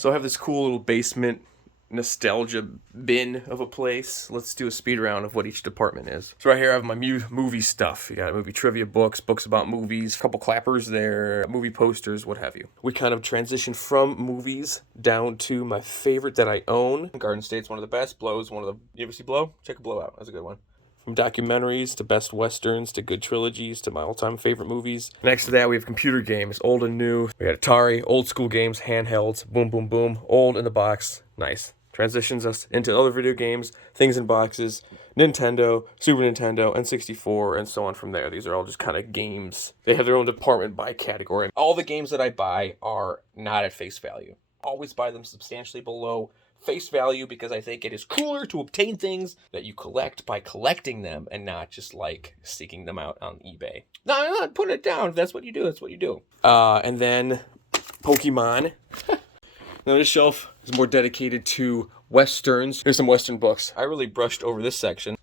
So I have this cool little basement nostalgia bin of a place. Let's do a speed round of what each department is. So right here I have my movie stuff. You got movie trivia books, books about movies, a couple clappers there, movie posters, what have you. We kind of transition from movies down to my favorite that I own. Garden State's one of the best. Blow's one of the... You ever see Blow? Check Blow out. That's a good one. From documentaries to best westerns to good trilogies to my all-time favorite movies. Next to that, we have computer games, old and new. We got Atari, old school games, handhelds, boom, boom, boom, old in the box, nice. Transitions us into other video games, things in boxes, Nintendo, Super Nintendo, N64, and so on from there. These are all just kind of games. They have their own department by category. All the games that I buy are not at face value. Always buy them substantially below face value because I think it is cooler to obtain things that you collect by collecting them and not just like seeking them out on eBay. No, I'm not putting it down. If that's what you do, that's what you do. And then Pokemon. Now this shelf is more dedicated to westerns. Here's some western books. I really brushed over this section.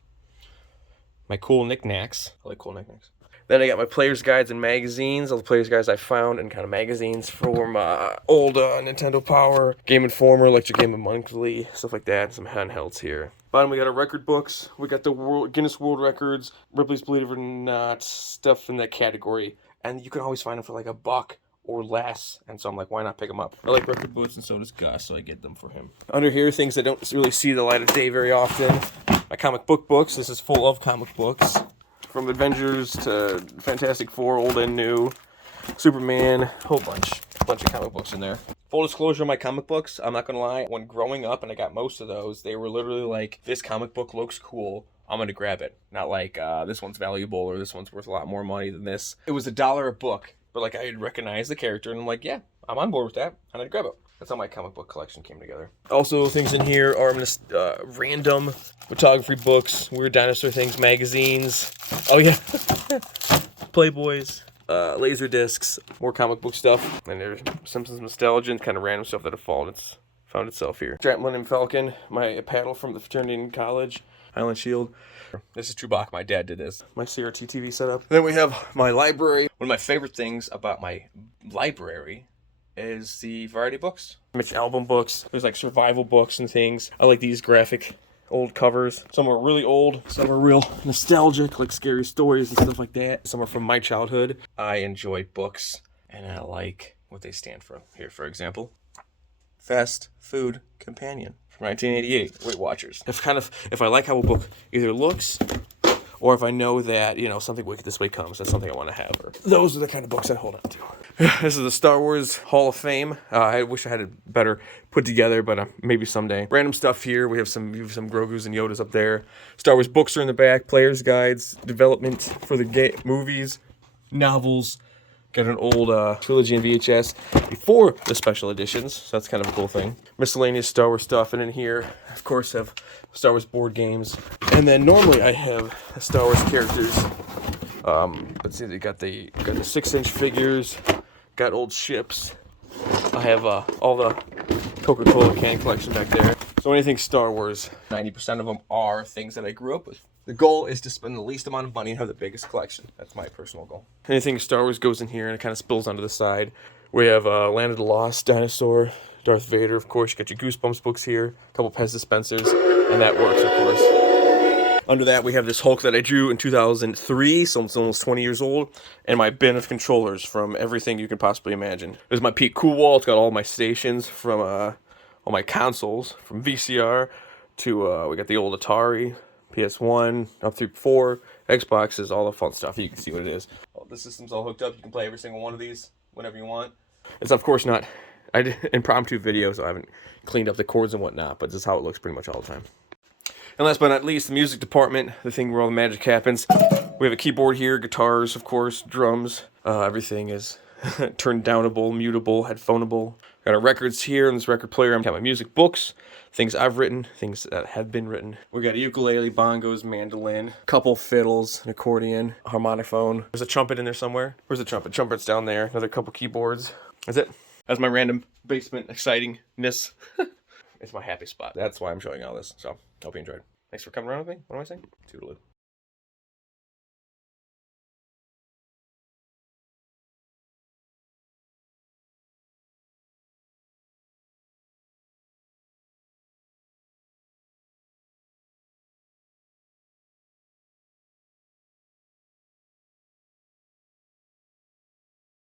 My cool knickknacks. I like cool knickknacks. Then I got my player's guides and magazines, all the player's guides I found, and kind of magazines from old Nintendo Power, Game Informer, Electric Game Monthly, stuff like that, some handhelds here. Bottom we got our record books, we got the Guinness World Records, Ripley's Believe It or Not, stuff in that category, and you can always find them for like $1 or less, and so I'm like, why not pick them up? I like record books, and so does Gus, so I get them for him. Under here, things that don't really see the light of day very often. My comic book books, this is full of comic books. From Avengers to Fantastic Four, old and new, Superman, a whole bunch of comic books in there. Full disclosure, my comic books, I'm not gonna lie, when growing up and I got most of those, they were literally like, this comic book looks cool, I'm gonna grab it. Not like, this one's valuable or this one's worth a lot more money than this. It was $1 a book, but like I had recognized the character and I'm like, yeah, I'm on board with that, I'm gonna grab it. That's how my comic book collection came together. Also, things in here are random photography books, weird dinosaur things, magazines. Oh yeah, Playboys, laser discs, more comic book stuff. And there's Simpsons nostalgia and kind of random stuff that have found itself here. Giant Millennium Falcon, my paddle from the fraternity in college, Island Shield. This is Chewbacca, my dad did this. My CRT TV setup. Then we have my library. One of my favorite things about my library is the variety books. Mitch Albom books. There's like survival books and things. I like these graphic old covers. Some are really old. Some are real nostalgic, like scary stories and stuff like that. Some are from my childhood. I enjoy books and I like what they stand for. Here, for example, Fast Food Companion from 1988. Weight Watchers. If I like how a book either looks or if I know that, you know, something wicked this way comes, that's something I want to have. Or those are the kind of books I hold on to. This is the Star Wars Hall of Fame. I wish I had it better put together, but maybe someday. Random stuff here. We have some Grogu's and Yodas up there. Star Wars books are in the back. Player's guides, development for the movies, novels. Got an old trilogy in VHS before the special editions, so that's kind of a cool thing. Miscellaneous Star Wars stuff, and in here, of course, have Star Wars board games. And then normally I have Star Wars characters. Let's see, they got the 6-inch figures, got old ships. I have all the Coca-Cola can collection back there. So anything Star Wars, 90% of them are things that I grew up with. The goal is to spend the least amount of money and have the biggest collection. That's my personal goal. Anything Star Wars goes in here and it kind of spills onto the side. We have Land of the Lost, Dinosaur, Darth Vader, of course. You got your Goosebumps books here, a couple Pez dispensers, and that works, of course. Under that, we have this Hulk that I drew in 2003, so it's almost 20 years old, and my bin of controllers from everything you can possibly imagine. There's my Pete Cool wall. It's got all my stations from all my consoles, from VCR to we got the old Atari, PS1, up through 4, Xboxes, all the fun stuff. You can see what it is. Well, the system's all hooked up. You can play every single one of these whenever you want. It's of course not, I did impromptu video, so I haven't cleaned up the cords and whatnot, but this is how it looks pretty much all the time. And last but not least, the music department, the thing where all the magic happens. We have a keyboard here, guitars, of course, drums. Everything is turned downable, mutable, headphoneable. Got our records here in this record player. I've got my music books, things I've written, things that have been written. We got a ukulele, bongos, mandolin, couple fiddles, an accordion, a harmonophone. There's a trumpet in there somewhere. Where's the trumpet? Trumpet's down there. Another couple keyboards. That's it. That's my random basement excitingness. It's my happy spot. That's why I'm showing all this. So, hope you enjoyed. Thanks for coming around with me. What am I saying? Toodaloo.